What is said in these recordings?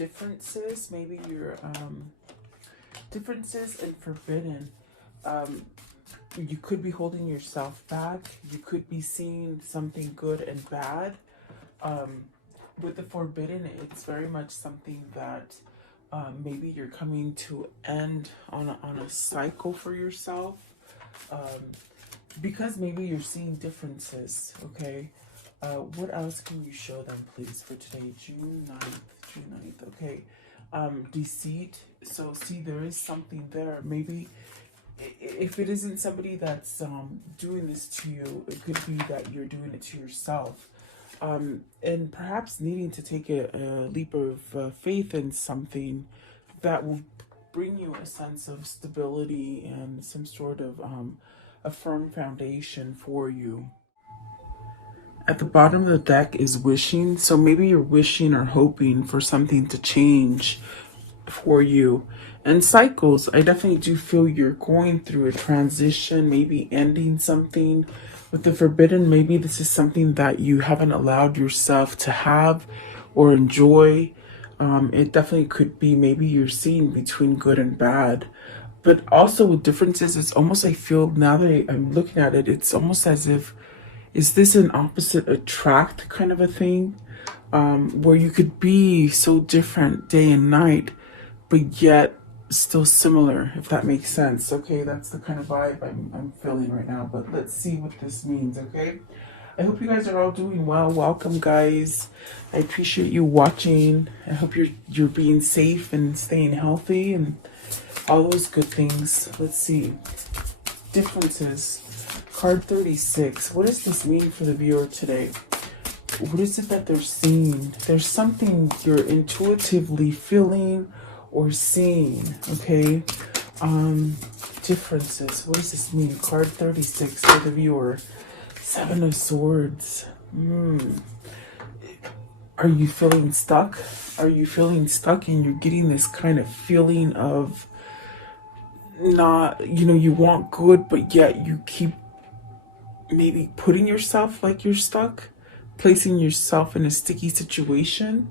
differences. Maybe your differences and forbidden. Um, you could be holding yourself back. You could be seeing something good and bad. Um, with the forbidden, it's very much something that maybe you're coming to end on a cycle for yourself. Um, because maybe you're seeing differences, okay? What else can you show them, please, for today, June 9th, okay? Deceit. So, see, there is something there. Maybe if it isn't somebody that's doing this to you, it could be that you're doing it to yourself. And perhaps needing to take a leap of faith in something that will bring you a sense of stability and some sort of a firm foundation for you. At the bottom of the deck is wishing. So maybe you're wishing or hoping for something to change for you. And cycles, I definitely do feel you're going through a transition, maybe ending something. With the forbidden, maybe this is something that you haven't allowed yourself to have or enjoy. It definitely could be maybe you're seeing between good and bad. But also with differences, it's almost, I feel now that I'm looking at it, it's almost as if, is this an opposite attract kind of a thing? Where you could be so different day and night, but yet still similar, if that makes sense. Okay, that's the kind of vibe I'm feeling right now. But let's see what this means, okay? I hope you guys are all doing well. Welcome, guys. I appreciate you watching. I hope you're being safe and staying healthy and all those good things. Let's see. Differences. Card 36. What does this mean for the viewer today? What is it that they're seeing? There's something you're intuitively feeling or seeing, okay? Differences. What does this mean? Card 36 for the viewer. Seven of Swords. Are you feeling stuck? Are you feeling stuck and you're getting this kind of feeling of not, you want good, but yet you keep maybe putting yourself like you're stuck, placing yourself in a sticky situation?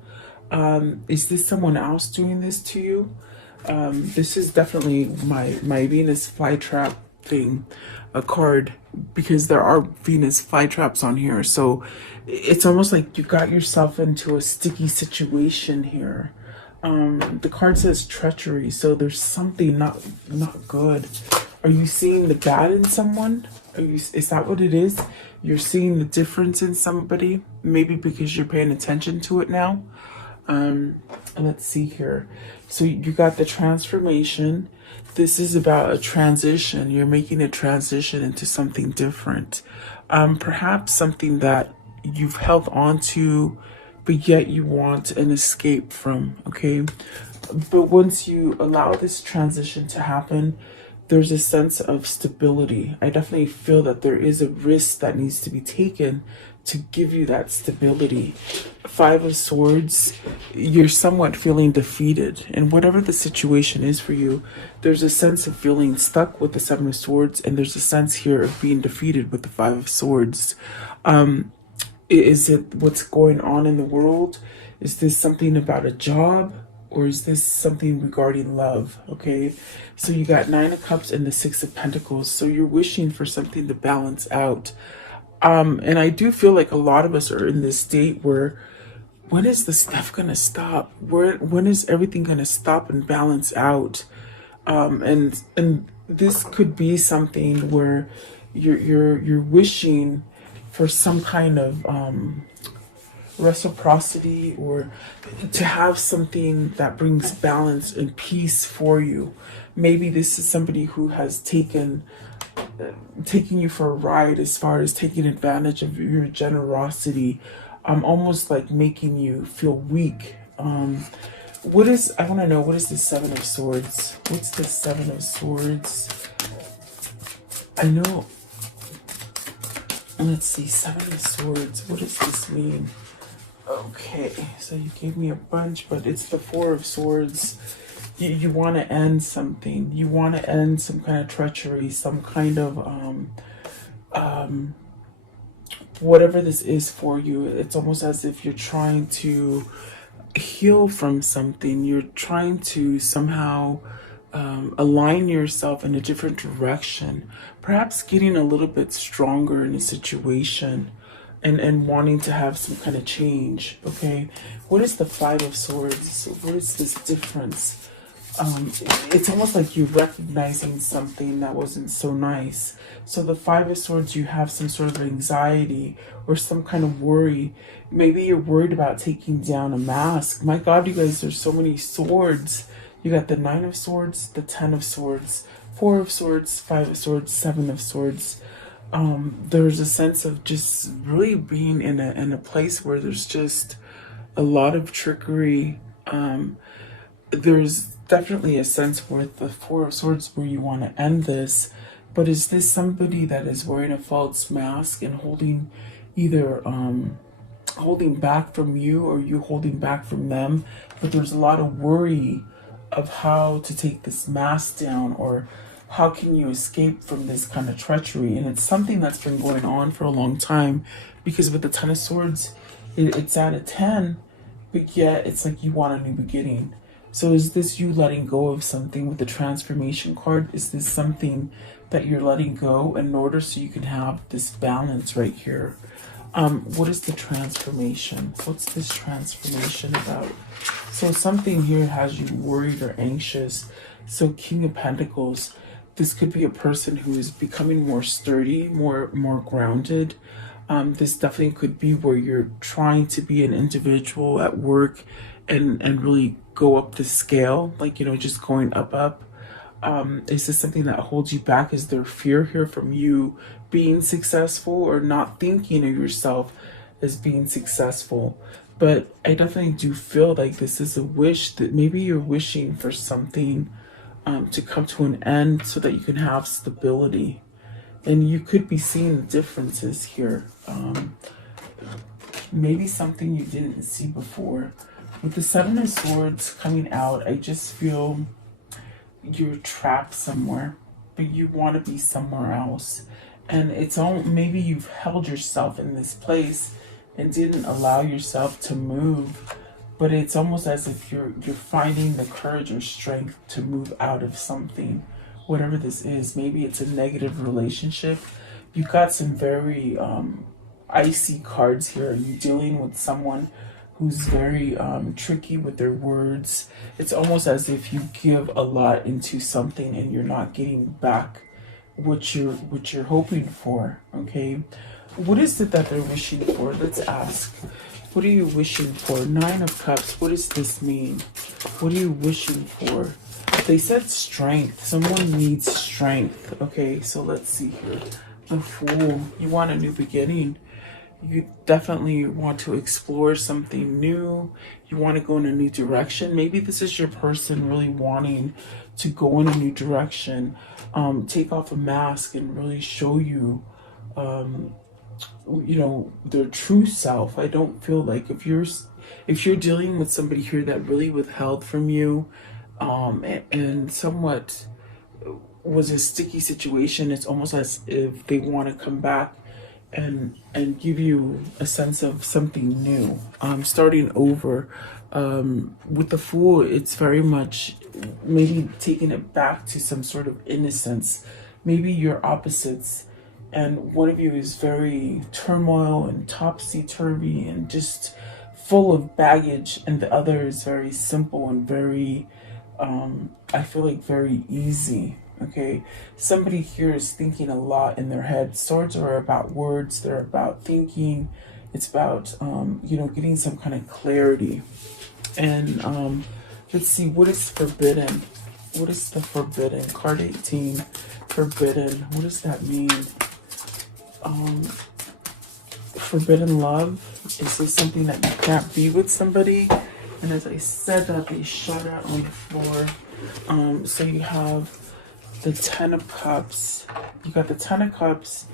Is this someone else doing this to you? This is definitely my Venus flytrap thing, a card, because there are Venus flytraps on here. So it's almost like you got yourself into a sticky situation here. The card says treachery, so there's something not good. Are you seeing the bad in someone? Is that what it is? You're seeing the difference in somebody, maybe because you're paying attention to it now. Let's see here. So you got the transformation. This is about a transition. You're making a transition into something different. Perhaps something that you've held on to, but yet you want an escape from, okay? But once you allow this transition to happen, there's a sense of stability. I definitely feel that there is a risk that needs to be taken to give you that stability. Five of Swords, you're somewhat feeling defeated. And whatever the situation is for you, there's a sense of feeling stuck with the Seven of Swords, and there's a sense here of being defeated with the Five of Swords. Is it what's going on in the world? Is this something about a job? Or is this something regarding love? Okay, so you got Nine of Cups and the Six of Pentacles. So you're wishing for something to balance out. And I do feel like a lot of us are in this state where, when is the stuff gonna stop? When is everything gonna stop and balance out? And this could be something where you're wishing for some kind of reciprocity, or to have something that brings balance and peace for you. Maybe this is somebody who has taken you for a ride, as far as taking advantage of your generosity, almost like making you feel weak. I want to know, what is the Seven of Swords? What's the Seven of Swords? I know. Let's see, Seven of Swords. What does this mean? Okay, so you gave me a bunch, but it's the Four of Swords. You want to end something. You want to end some kind of treachery, some kind of whatever this is for you. It's almost as if you're trying to heal from something. You're trying to somehow align yourself in a different direction, perhaps getting a little bit stronger in a situation, and wanting to have some kind of change. Okay, what is the Five of Swords? What is this difference? It's almost like you're recognizing something that wasn't so nice. So the Five of Swords, you have some sort of anxiety or some kind of worry. Maybe you're worried about taking down a mask. My God, you guys, there's so many swords. You got the Nine of Swords, the Ten of Swords, Four of Swords, Five of Swords, Seven of Swords. There's a sense of just really being in a place where there's just a lot of trickery. There's definitely a sense with the Four of Swords where you want to end this, but is this somebody that is wearing a false mask and holding either holding back from you or you holding back from them? But there's a lot of worry of how to take this mask down, or how can you escape from this kind of treachery. And it's something that's been going on for a long time, because with the Ten of Swords, it's at a 10, but yet it's like you want a new beginning. So is this you letting go of something with the transformation card? Is this something that you're letting go in order so you can have this balance right here? What is the transformation? What's this transformation about? So something here has you worried or anxious. So King of Pentacles, this could be a person who is becoming more sturdy, more grounded. This definitely could be where you're trying to be an individual at work and really go up the scale, like, you know, just going up. Is this something that holds you back? Is there fear here from you being successful or not thinking of yourself as being successful? But I definitely do feel like this is a wish, that maybe you're wishing for something to come to an end so that you can have stability. And you could be seeing the differences here. Maybe something you didn't see before. With the Seven of Swords coming out, I just feel you're trapped somewhere, but you want to be somewhere else. And it's all, maybe you've held yourself in this place and didn't allow yourself to move, but it's almost as if you're finding the courage or strength to move out of something, whatever this is. Maybe it's a negative relationship. You've got some very icy cards here. You're dealing with someone who's very tricky with their words. It's almost as if you give a lot into something and you're not getting back what you're hoping for. Okay, what is it that they're wishing for? Let's ask. What are you wishing for? Nine of Cups. What does this mean? What are you wishing for? They said strength. Someone needs strength. Okay, so let's see here. The Fool. You want a new beginning. You definitely want to explore something new. You want to go in a new direction. Maybe this is your person really wanting to go in a new direction. Take off a mask and really show you, you know, their true self. I don't feel like if you're dealing with somebody here that really withheld from you, and somewhat was a sticky situation, it's almost as if they want to come back and give you a sense of something new, starting over. With the Fool, it's very much maybe taking it back to some sort of innocence. Maybe you're opposites, and one of you is very turmoil and topsy-turvy and just full of baggage, and the other is very simple and very, I feel like very easy. Okay, somebody here is thinking a lot in their head. Swords are about words, they're about thinking. It's about, you know, getting some kind of clarity. And let's see, what is forbidden? What is the forbidden? Card 18, forbidden. What does that mean? Forbidden love. Is this something that you can't be with somebody? And as I said that, they shut out on the floor. So you have the Ten of Cups. You got the Ten of Cups,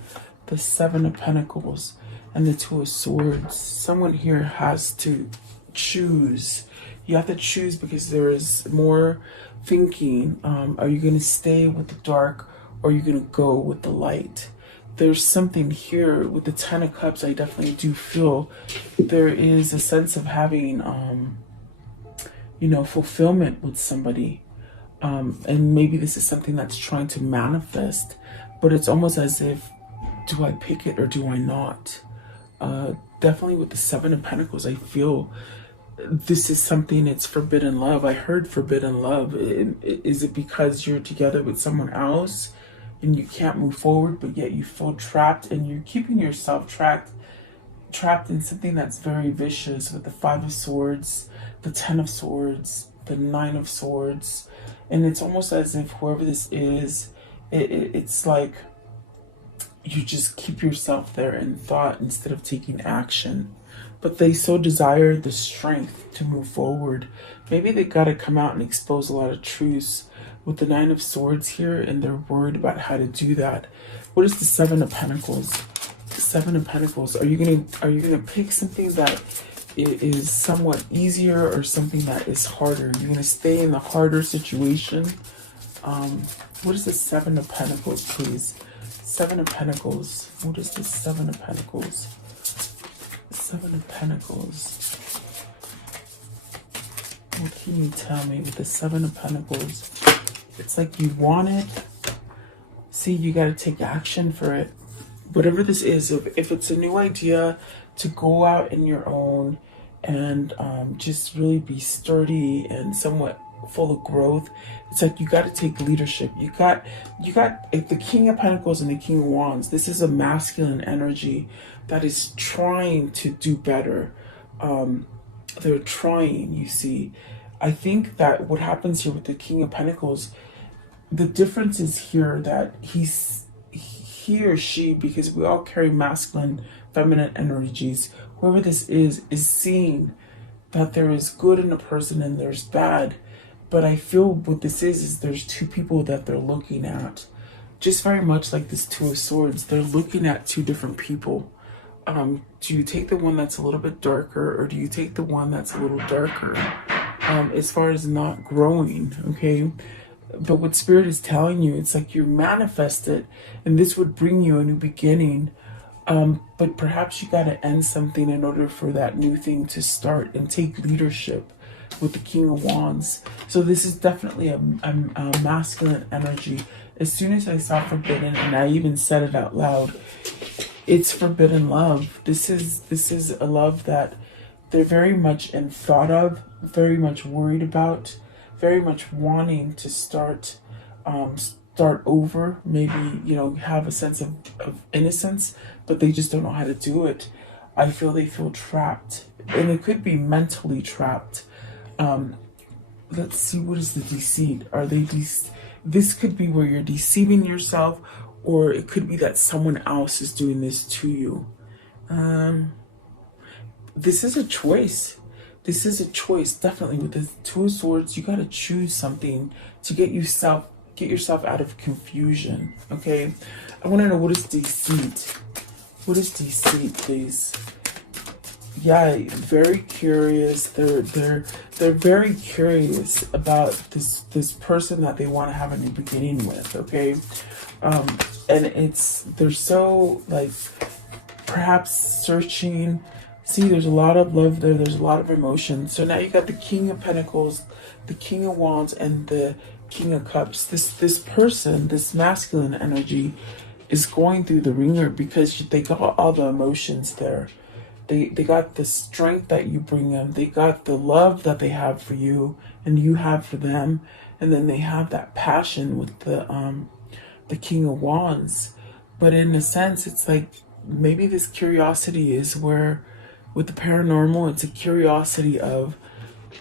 the Seven of Pentacles, and the Two of Swords. Someone here has to choose. You have to choose because there is more thinking. Are you going to stay with the dark, or are you going to go with the light? There's something here with the Ten of Cups. I definitely do feel there is a sense of having fulfillment with somebody. And maybe this is something that's trying to manifest, but it's almost as if, do I pick it or do I not? Definitely with the Seven of Pentacles, I feel this is something, it's forbidden love. I heard forbidden love. Is it because you're together with someone else and you can't move forward, but yet you feel trapped and you're keeping yourself trapped in something that's very vicious, with the Five of Swords, the Ten of Swords, the Nine of Swords. And it's almost as if whoever this is, it's like you just keep yourself there in thought instead of taking action. But they so desire the strength to move forward. Maybe they got to come out and expose a lot of truths with the Nine of Swords here, and they're worried about how to do that. What is the Seven of Pentacles? The Seven of Pentacles. Are you gonna pick something that is somewhat easier or something that is harder? You're gonna stay in the harder situation. What is the Seven of Pentacles, please? Seven of Pentacles. What is the Seven of Pentacles? Seven of Pentacles. What can you tell me with the Seven of Pentacles? It's like you want it. See, you got to take action for it. Whatever this is, if it's a new idea to go out in your own and just really be sturdy and somewhat full of growth, it's like you got to take leadership. You got the King of Pentacles and the King of Wands. This is a masculine energy that is trying to do better. They're trying, you see. I think that what happens here with the King of Pentacles, the difference is here that he or she, because we all carry masculine, feminine energies, whoever this is seeing that there is good in a person and there's bad. But I feel what this is there's two people that they're looking at. Just very much like this Two of Swords, they're looking at two different people. Do you take the one that's a little bit darker, or do you take the one that's a little darker? As far as not growing, okay? But what Spirit is telling you, it's like you manifest it, and this would bring you a new beginning. But perhaps you got to end something in order for that new thing to start, and take leadership with the King of Wands. So this is definitely a masculine energy. As soon as I saw forbidden, and I even said it out loud, it's forbidden love. This is a love that they're very much in thought of, very much worried about, very much wanting to start over. Maybe, have a sense of innocence, but they just don't know how to do it. I feel they feel trapped, and it could be mentally trapped. Let's see, what is the deceit? Are they this could be where you're deceiving yourself, or it could be that someone else is doing this to you. This is a choice. This is a choice, definitely. With the Two of Swords, you got to choose something to get yourself out of confusion, okay? I want to know, what is deceit? What is deceit, please? Yeah, very curious. They're very curious about this person that they want to have a new beginning with, okay? And they're so, like, perhaps searching. See, there's a lot of love there. There's a lot of emotion. So now you got the King of Pentacles, the King of Wands, and the King of Cups. This person, this masculine energy, is going through the ringer because they got all the emotions there. They got the strength that you bring them. They got the love that they have for you and you have for them. And then they have that passion with the King of Wands. But in a sense, it's like maybe this curiosity is where, with the paranormal, it's a curiosity of,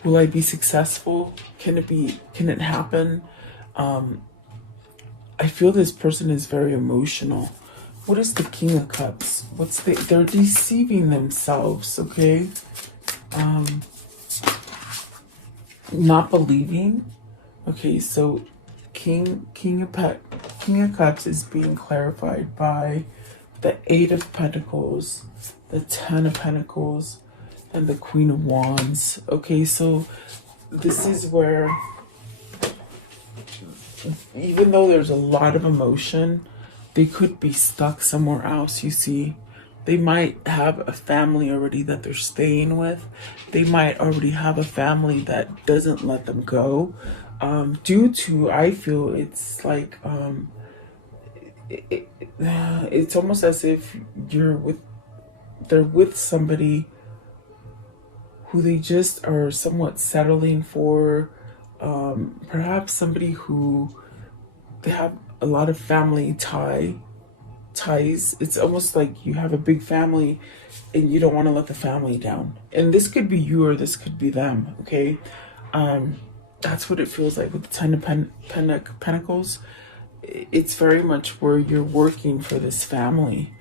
will I be successful? Can it happen? I feel this person is very emotional. What is the King of Cups? They're deceiving themselves, okay? Not believing. Okay, so King of Cups is being clarified by the Eight of Pentacles, the Ten of Pentacles, and the Queen of Wands. Okay, so this is where, even though there's a lot of emotion, they could be stuck somewhere else, you see. They might have a family already that they're staying with. They might already have a family that doesn't let them go. Due to, I feel it's like, it, it, it's almost as if you're with, they're with somebody who they just are somewhat settling for. Perhaps somebody who they have a lot of family ties. It's almost like you have a big family and you don't want to let the family down. And this could be you or this could be them, okay? Um, that's what it feels like with the Ten of Pentacles. It's very much where you're working for this family.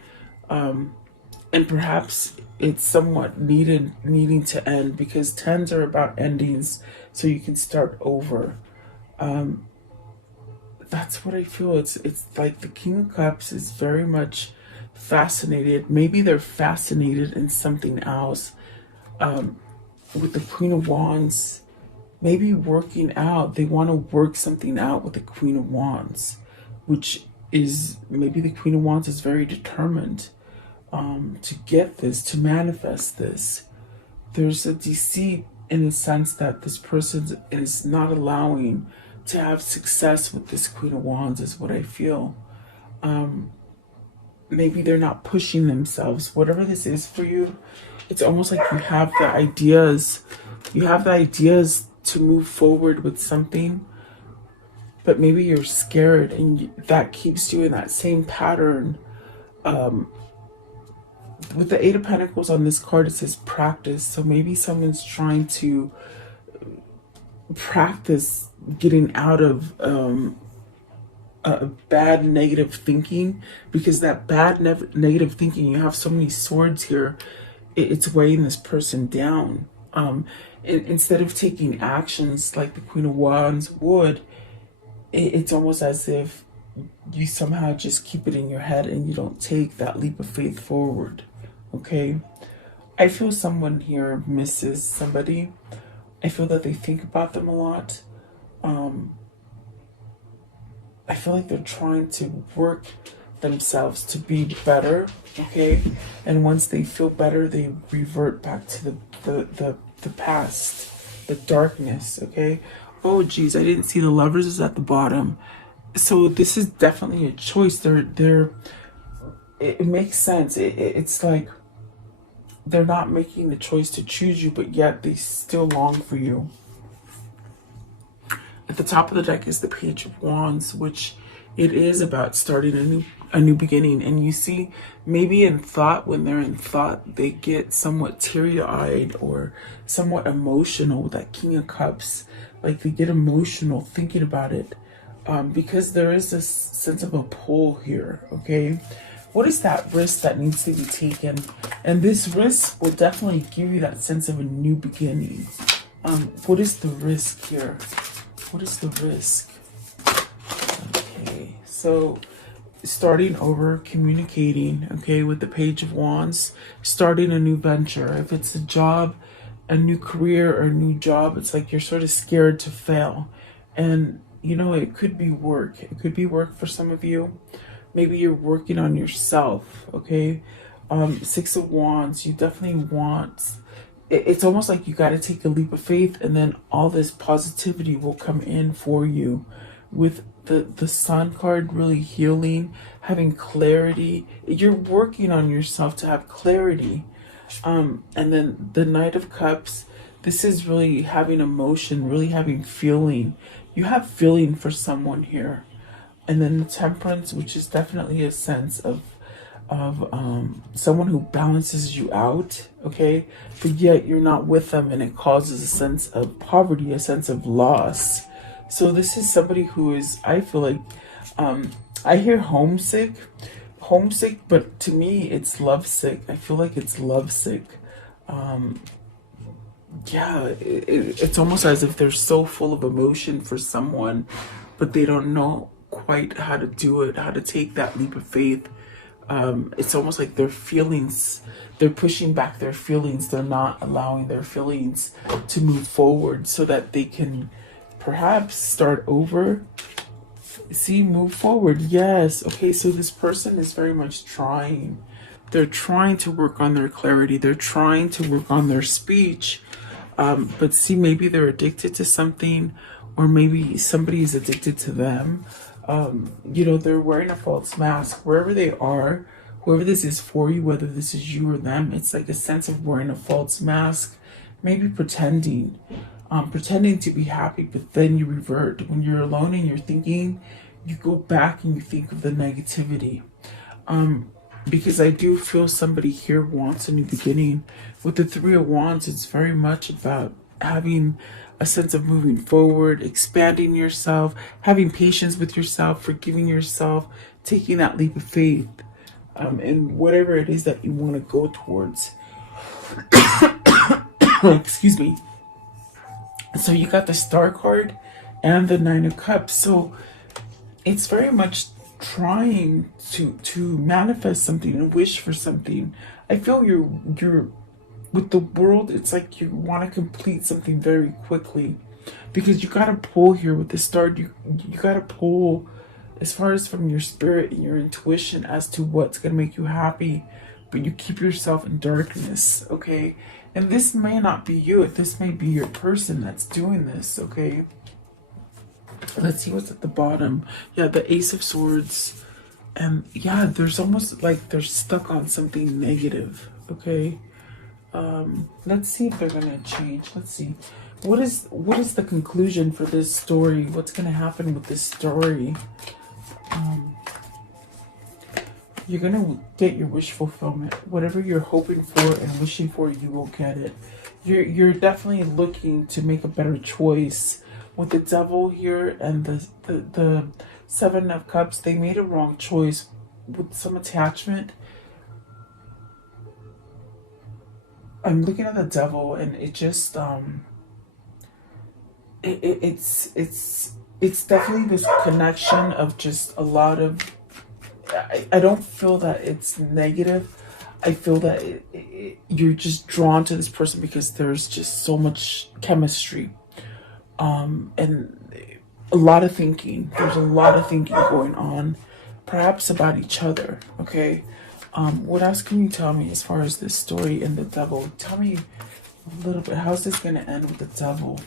And perhaps it's somewhat needing to end, because tens are about endings so you can start over. That's what I feel. It's like the King of Cups is very much fascinated. Maybe they're fascinated in something else. With the Queen of Wands, maybe working out. They want to work something out with the Queen of Wands, which is, maybe the Queen of Wands is very determined to get this, to manifest this. There's a deceit in the sense that this person is not allowing to have success with this Queen of Wands, is what I feel. Maybe they're not pushing themselves. Whatever this is for you, it's almost like you have the ideas. You have the ideas to move forward with something, but maybe you're scared, and that keeps you in that same pattern. With the Eight of Pentacles on this card, it says practice. So maybe someone's trying to practice getting out of bad negative thinking, because that bad negative thinking, you have so many swords here, it's weighing this person down. Instead of taking actions like the Queen of Wands would, it's almost as if you somehow just keep it in your head and you don't take that leap of faith forward. Okay, I feel someone here misses somebody. I feel that they think about them a lot. I feel like they're trying to work themselves to be better, okay? And once they feel better, they revert back to the past, the darkness, okay? Oh, geez, I didn't see the Lovers is at the bottom. So this is definitely a choice. It makes sense. It's like they're not making the choice to choose you, but yet they still long for you. At the top of the deck is the Page of Wands, which it is about starting a new beginning. And you see, maybe in thought, when they're in thought, they get somewhat teary-eyed or somewhat emotional with that King of Cups. Like they get emotional thinking about it, because there is this sense of a pull here, okay? What is that risk that needs to be taken? And this risk will definitely give you that sense of a new beginning. What is the risk here? What is the risk? Okay, so starting over, communicating, okay, with the Page of Wands, starting a new venture. If it's a job, a new career, or a new job, it's like you're sort of scared to fail. And, you know, it could be work. It could be work for some of you. Maybe you're working on yourself, okay? Six of Wands, you definitely want... It's almost like you got to take a leap of faith, and then all this positivity will come in for you. With the Sun card, really healing, having clarity. You're working on yourself to have clarity. And then the Knight of Cups, this is really having emotion, really having feeling. You have feeling for someone here. And then the Temperance, which is definitely a sense of someone who balances you out, okay? But yet you're not with them, and it causes a sense of poverty, a sense of loss. So this is somebody who is, I feel like, I hear homesick, but to me it's lovesick. I feel like it's lovesick. Yeah, it's almost as if they're so full of emotion for someone, but they don't know quite how to do it, how to take that leap of faith. It's almost like their feelings, they're pushing back their feelings. They're not allowing their feelings to move forward so that they can perhaps start over. See, move forward. Yes. Okay, so this person is very much trying They're trying to work on their clarity. They're trying to work on their speech. But see, maybe they're addicted to something, or maybe somebody is addicted to them. You know, they're wearing a false mask wherever they are. Whoever this is for you, whether this is you or them, it's like a sense of wearing a false mask, maybe pretending to be happy, but then you revert. When you're alone and you're thinking, you go back and you think of the negativity. Because I do feel somebody here wants a new beginning. With the Three of Wands, it's very much about having a sense of moving forward, expanding yourself, having patience with yourself, forgiving yourself, taking that leap of faith, and whatever it is that you want to go towards. Excuse me. So you got the Star card and the Nine of Cups. So it's very much trying to manifest something and wish for something. I feel you're with the World, it's like you want to complete something very quickly, because you got to pull here with the Star. You got to pull as far as from your spirit and your intuition as to what's going to make you happy, but you keep yourself in darkness, okay? And this may not be you. This may be your person that's doing this, okay? Let's see what's at the bottom. Yeah, the Ace of Swords. And yeah, there's almost like they're stuck on something negative, okay? Let's see if they're gonna change. Let's see. What is the conclusion for this story? What's gonna happen with this story? You're gonna get your wish fulfillment. Whatever you're hoping for and wishing for, you will get it. You're definitely looking to make a better choice. With the Devil here and the Seven of Cups, they made a wrong choice with some attachment. I'm looking at the Devil, and it just it's definitely this connection of just a lot of. I don't feel that it's negative. I feel that you're just drawn to this person because there's just so much chemistry, and a lot of thinking. There's a lot of thinking going on, perhaps about each other. Okay. What else can you tell me as far as this story and the Devil? Tell me a little bit. How's this going to end with the Devil?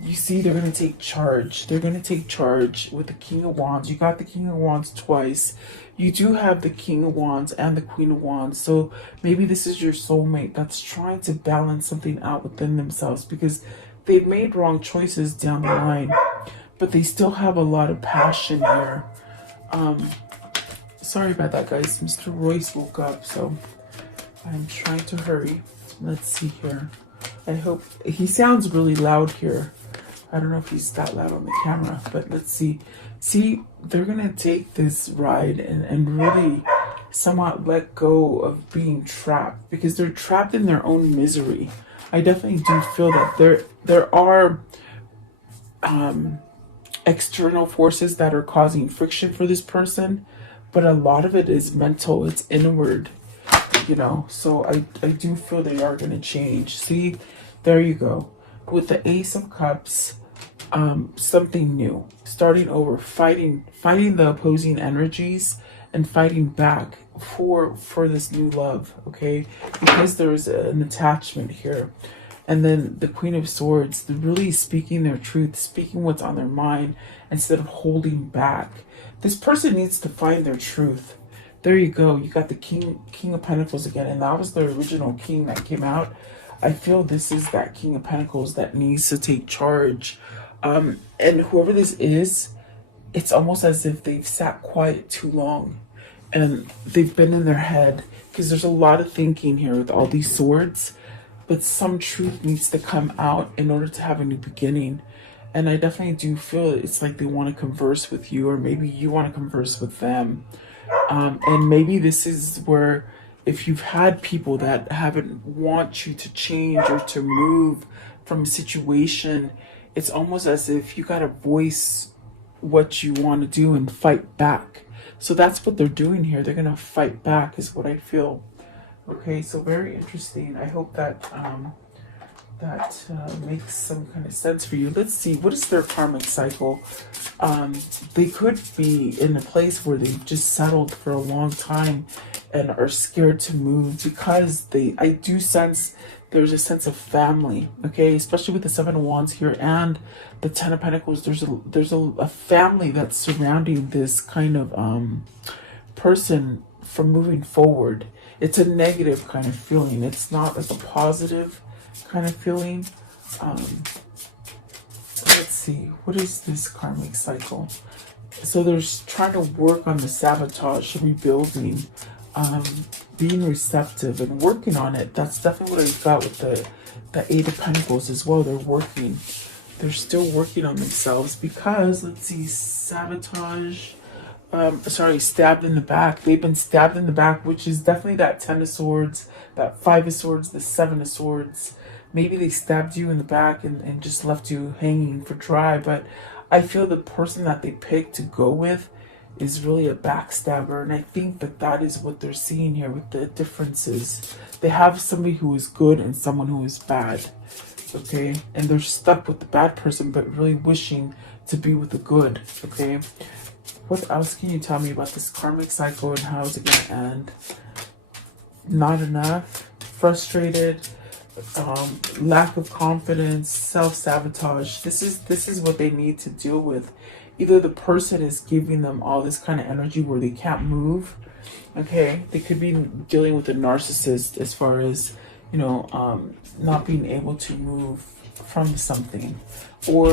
You see, they're going to take charge. They're going to take charge with the King of Wands. You got the King of Wands twice. You do have the King of Wands and the Queen of Wands. So maybe this is your soulmate that's trying to balance something out within themselves, because they've made wrong choices down the line, but they still have a lot of passion here. Sorry about that, guys. Mr. Royce woke up, so I'm trying to hurry. Let's see here. I hope he sounds really loud here. I don't know if he's that loud on the camera, but let's see. See, they're gonna take this ride and really somewhat let go of being trapped, because they're trapped in their own misery. I definitely do feel that there are external forces that are causing friction for this person, but a lot of it is mental. It's inward, you know. So I do feel they are going to change. See, there you go. With the Ace of Cups, something new, starting over, fighting the opposing energies and fighting back for this new love, okay? Because there's an attachment here. And then the Queen of Swords, they're really speaking their truth, speaking what's on their mind instead of holding back. This person needs to find their truth. There you go. You got the King of Pentacles again, and that was the original king that came out. I feel this is that King of Pentacles that needs to take charge. And whoever this is, it's almost as if they've sat quiet too long and they've been in their head, because there's a lot of thinking here with all these swords, but some truth needs to come out in order to have a new beginning. And I definitely do feel it's like they want to converse with you, or maybe you want to converse with them. And maybe this is where, if you've had people that haven't want you to change or to move from a situation, it's almost as if you got to voice what you want to do and fight back. So that's what they're doing here. They're going to fight back is what I feel. Okay, so very interesting. I hope that makes some kind of sense for you. Let's see, what is their karmic cycle? They could be in a place where they've just settled for a long time and are scared to move because I do sense there's a sense of family, okay, especially with the Seven of Wands here and the Ten of Pentacles. There's a family that's surrounding this kind of person from moving forward. It's a negative kind of feeling. It's not like a positive kind of feeling. Let's see, what is this karmic cycle? So there's trying to work on the sabotage, rebuilding, being receptive and working on it. That's definitely what I got with the Eight of Pentacles as well. They're still working on themselves because, let's see, sabotage, stabbed in the back. They've been stabbed in the back, which is definitely that Ten of Swords, that Five of Swords, the Seven of Swords. Maybe they stabbed you in the back and just left you hanging for dry, but I feel the person that they picked to go with is really a backstabber, and I think that is what they're seeing here with the differences. They have somebody who is good and someone who is bad, okay? And they're stuck with the bad person, but really wishing to be with the good, okay? What else can you tell me about this karmic cycle and how is it going to end? Not enough, frustrated, lack of confidence, self-sabotage. This is what they need to deal with. Either the person is giving them all this kind of energy where they can't move, okay? They could be dealing with a narcissist as far as, not being able to move from something, or